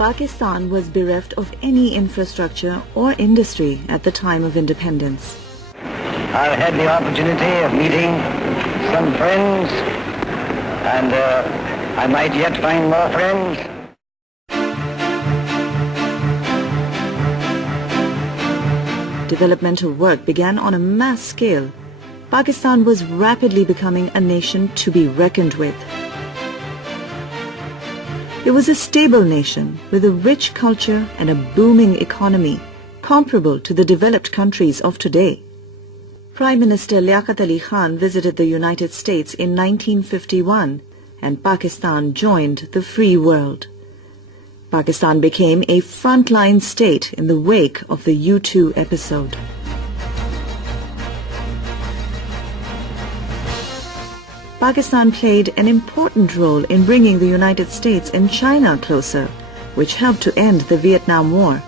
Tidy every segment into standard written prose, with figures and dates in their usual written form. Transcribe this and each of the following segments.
Pakistan was bereft of any infrastructure or industry at the time of independence. I've had the opportunity of meeting some friends, and I might yet find more friends. Developmental work began on a mass scale. Pakistan was rapidly becoming a nation to be reckoned with. It was a stable nation with a rich culture and a booming economy comparable to the developed countries of today. Prime Minister Liaquat Ali Khan visited the United States in 1951 and Pakistan joined the free world. Pakistan became a frontline state in the wake of the U2 episode. Pakistan played an important role in bringing the United States and China closer, which helped to end the Vietnam War.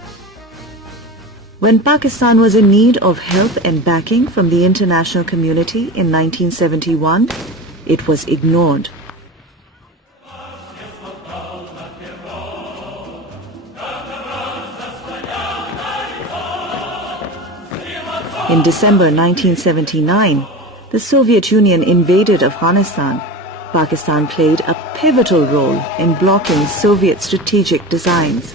When Pakistan was in need of help and backing from the international community in 1971, it was ignored. In December 1979, the Soviet Union invaded Afghanistan. Pakistan played a pivotal role in blocking Soviet strategic designs.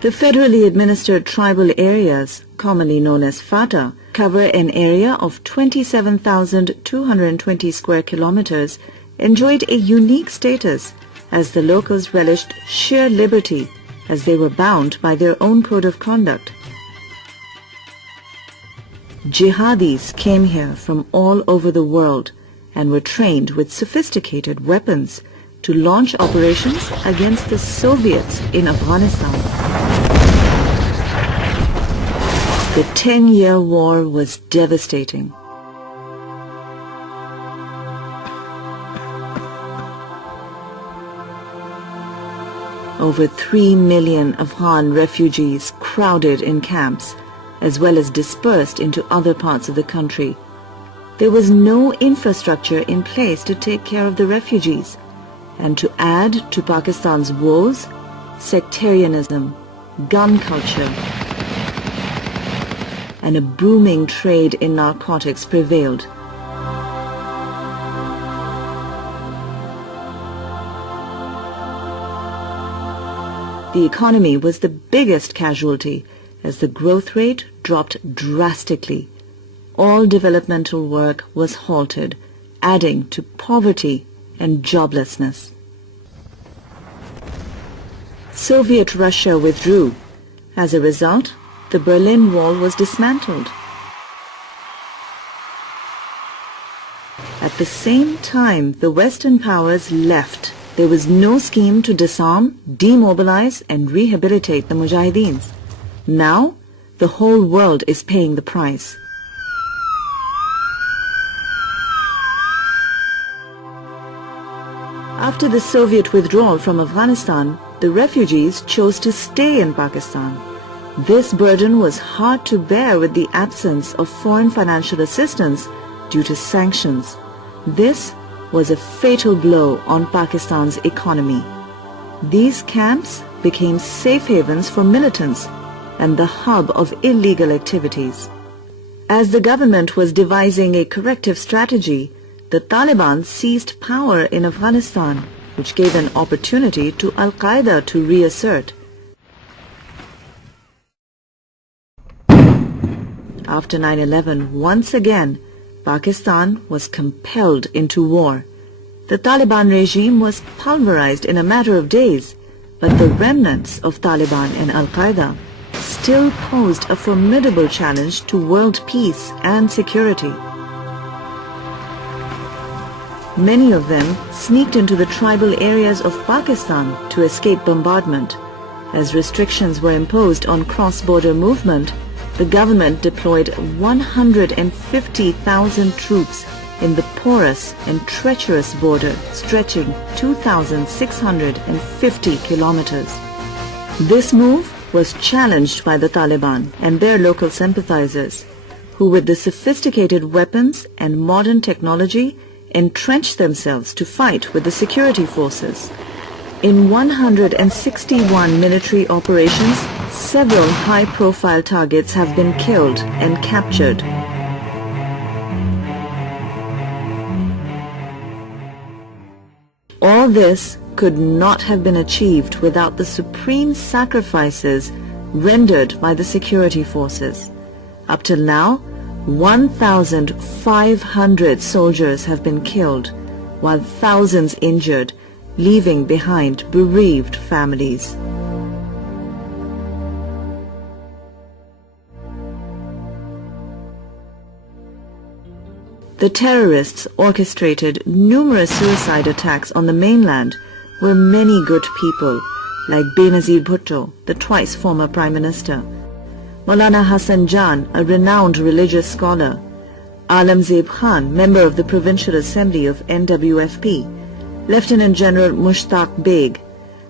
The federally administered tribal areas, commonly known as FATA, cover an area of 27,220 square kilometers, enjoyed a unique status as the locals relished sheer liberty as they were bound by their own code of conduct. Jihadis came here from all over the world and were trained with sophisticated weapons to launch operations against the Soviets in Afghanistan. The 10-year war was devastating. Over 3 million Afghan refugees crowded in camps, as well as dispersed into other parts of the country. There was no infrastructure in place to take care of the refugees, and to add to Pakistan's woes, sectarianism, gun culture, and a booming trade in narcotics prevailed. The economy was the biggest casualty as the growth rate dropped drastically. All developmental work was halted, adding to poverty and joblessness. Soviet Russia withdrew. As a result, the Berlin Wall was dismantled. At the same time the Western powers left, there was no scheme to disarm, demobilize and rehabilitate the Mujahideens. Now, the whole world is paying the price. After the Soviet withdrawal from Afghanistan, the refugees chose to stay in Pakistan. This burden was hard to bear with the absence of foreign financial assistance due to sanctions. This was a fatal blow on Pakistan's economy. These camps became safe havens for militants and the hub of illegal activities. As the government was devising a corrective strategy, the Taliban seized power in Afghanistan, which gave an opportunity to Al-Qaeda to reassert. After 9/11, once again, Pakistan was compelled into war. The Taliban regime was pulverized in a matter of days, but the remnants of Taliban and Al-Qaeda still posed a formidable challenge to world peace and security. Many of them sneaked into the tribal areas of Pakistan to escape bombardment. As restrictions were imposed on cross-border movement, the government deployed 150,000 troops in the porous and treacherous border stretching 2,650 kilometers. This move was challenged by the Taliban and their local sympathizers, who with the sophisticated weapons and modern technology entrenched themselves to fight with the security forces. In 161 military operations, several high-profile targets have been killed and captured. All this could not have been achieved without the supreme sacrifices rendered by the security forces. Up till now, 1,500 soldiers have been killed, while thousands injured, leaving behind bereaved families. The terrorists orchestrated numerous suicide attacks on the mainland, where many good people, like Benazir Bhutto, the twice former Prime Minister, Maulana Hassan Jan, a renowned religious scholar, Alamzeb Khan, member of the Provincial Assembly of NWFP, Lieutenant General Mushtaq Beg,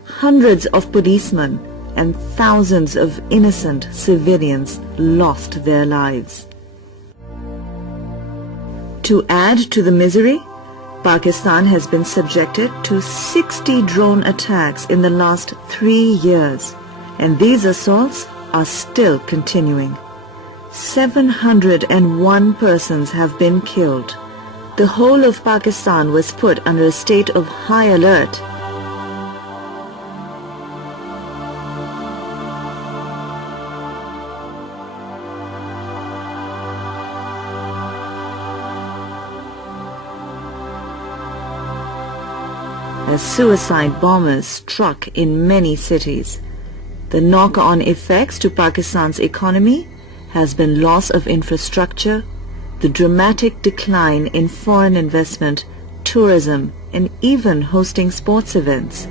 hundreds of policemen and thousands of innocent civilians lost their lives. To add to the misery, Pakistan has been subjected to 60 drone attacks in the last 3 years, and these assaults are still continuing. 701 persons have been killed. The whole of Pakistan was put under a state of high alert. As suicide bombers struck in many cities. The knock-on effects to Pakistan's economy has been loss of infrastructure, the dramatic decline in foreign investment, tourism, and even hosting sports events.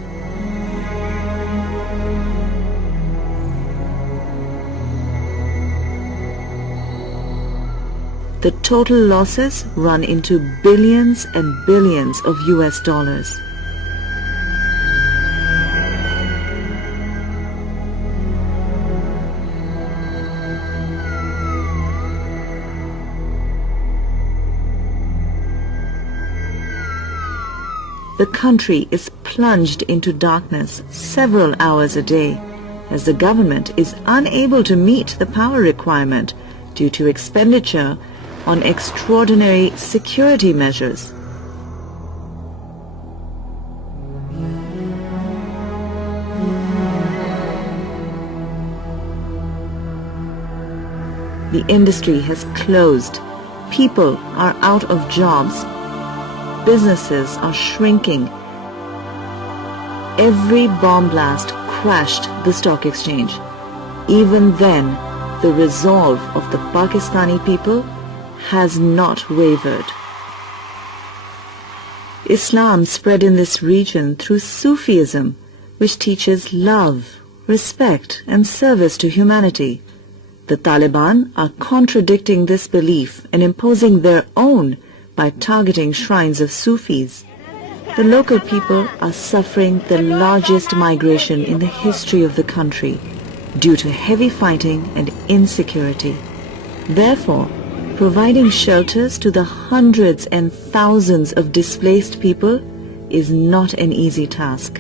The total losses run into billions and billions of US dollars. The country is plunged into darkness several hours a day as the government is unable to meet the power requirement due to expenditure on extraordinary security measures. The industry has closed. People are out of jobs. Businesses are shrinking. Every bomb blast crashed the stock exchange. Even then, the resolve of the Pakistani people has not wavered. Islam spread in this region through Sufism, which teaches love, respect, and service to humanity. The Taliban are contradicting this belief and imposing their own by targeting shrines of Sufis. The local people are suffering the largest migration in the history of the country due to heavy fighting and insecurity. Therefore, providing shelters to the hundreds and thousands of displaced people is not an easy task.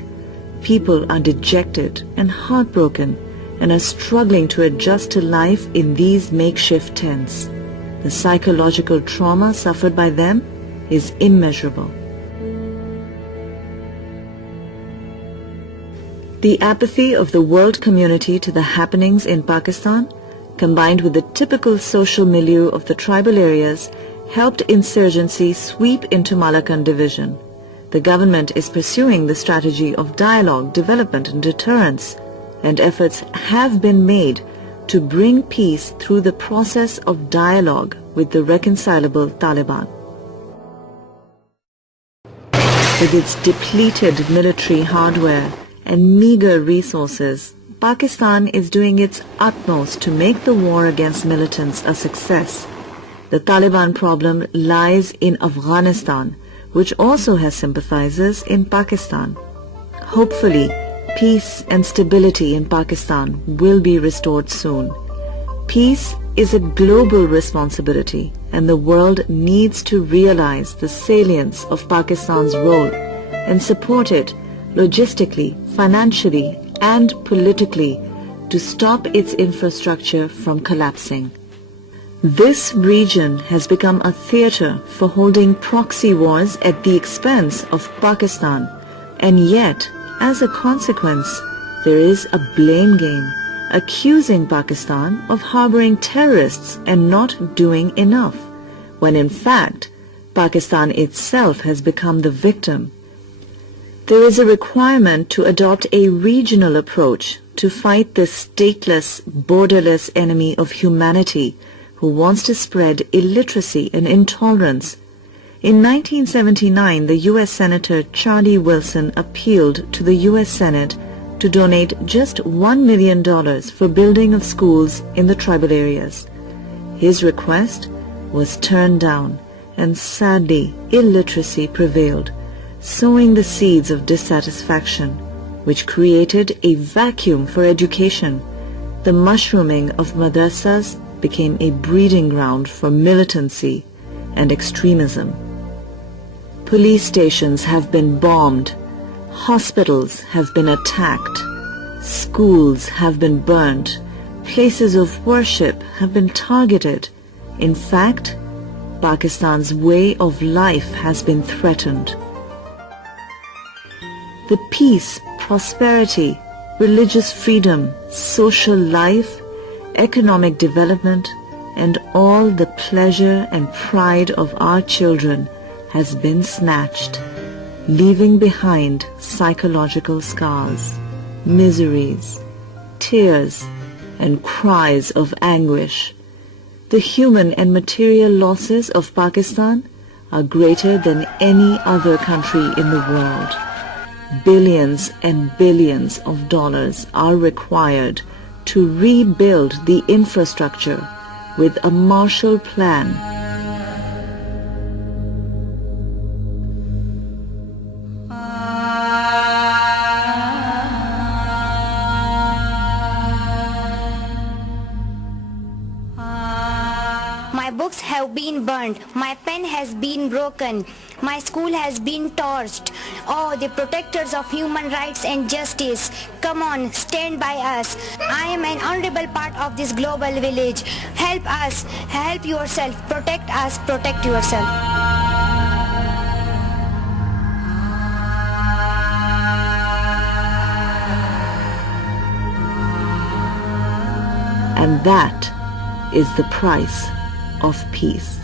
People are dejected and heartbroken and are struggling to adjust to life in these makeshift tents. The psychological trauma suffered by them is immeasurable. The apathy of the world community to the happenings in Pakistan, combined with the typical social milieu of the tribal areas, helped insurgency sweep into Malakand division. The government is pursuing the strategy of dialogue, development and deterrence, and efforts have been made to bring peace through the process of dialogue with the reconcilable Taliban. With its depleted military hardware and meager resources, Pakistan is doing its utmost to make the war against militants a success. The Taliban problem lies in Afghanistan, which also has sympathizers in Pakistan. Hopefully, peace and stability in Pakistan will be restored soon. Peace is a global responsibility, and the world needs to realize the salience of Pakistan's role and support it logistically, financially, and politically to stop its infrastructure from collapsing. This region has become a theater for holding proxy wars at the expense of Pakistan, and yet, as a consequence, there is a blame game, accusing Pakistan of harboring terrorists and not doing enough, when in fact, Pakistan itself has become the victim. There is a requirement to adopt a regional approach to fight this stateless, borderless enemy of humanity who wants to spread illiteracy and intolerance. In 1979, the U.S. Senator Charlie Wilson appealed to the U.S. Senate to donate just $1 million for building of schools in the tribal areas. His request was turned down, and sadly, illiteracy prevailed, sowing the seeds of dissatisfaction, which created a vacuum for education. The mushrooming of madrasas became a breeding ground for militancy and extremism. Police stations have been bombed, hospitals have been attacked, schools have been burnt, places of worship have been targeted. In fact, Pakistan's way of life has been threatened. The peace, prosperity, religious freedom, social life, economic development, and all the pleasure and pride of our children has been snatched, leaving behind psychological scars, miseries, tears, and cries of anguish. The human and material losses of Pakistan are greater than any other country in the world. Billions and billions of dollars are required to rebuild the infrastructure with a Marshall Plan. My books have been burned, my pen has been broken, my school has been torched. Oh, the protectors of human rights and justice, come on, stand by us. I am an honorable part of this global village. Help us, help yourself, protect us, protect yourself. And that is the price of peace.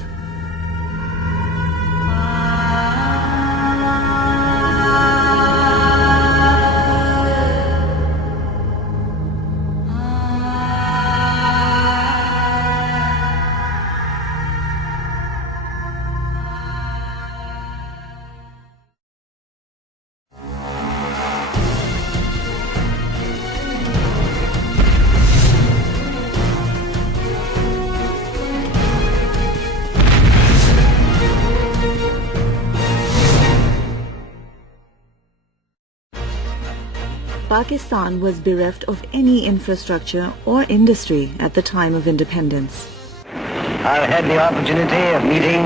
Pakistan was bereft of any infrastructure or industry at the time of independence. I had the opportunity of meeting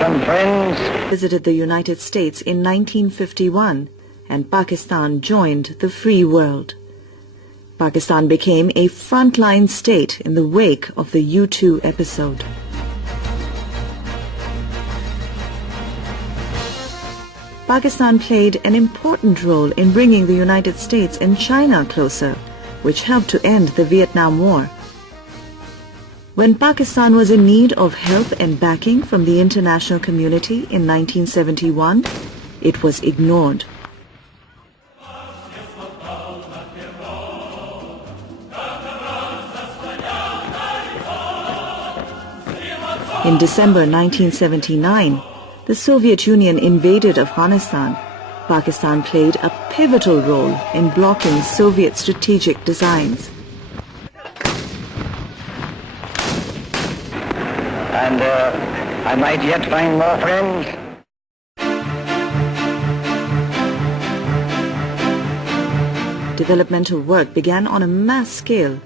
some friends. Visited the United States in 1951, and Pakistan joined the free world. Pakistan became a frontline state in the wake of the U2 episode. Pakistan played an important role in bringing the United States and China closer, which helped to end the Vietnam War. When Pakistan was in need of help and backing from the international community in 1971, it was ignored. In December 1979, the Soviet Union invaded Afghanistan. Pakistan played a pivotal role in blocking Soviet strategic designs. And I might yet find more friends. Developmental work began on a mass scale.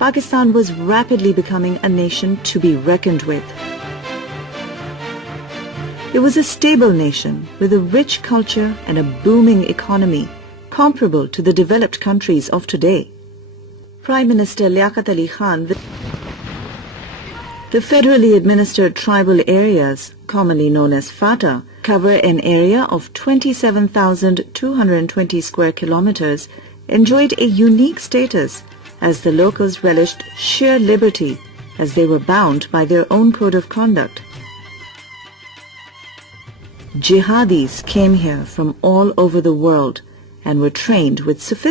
Pakistan was rapidly becoming a nation to be reckoned with. It was a stable nation with a rich culture and a booming economy comparable to the developed countries of today. Prime Minister Liaquat Ali Khan, the federally administered tribal areas, commonly known as FATA, cover an area of 27,220 square kilometers, enjoyed a unique status as the locals relished sheer liberty as they were bound by their own code of conduct. Jihadis came here from all over the world and were trained with sophisticated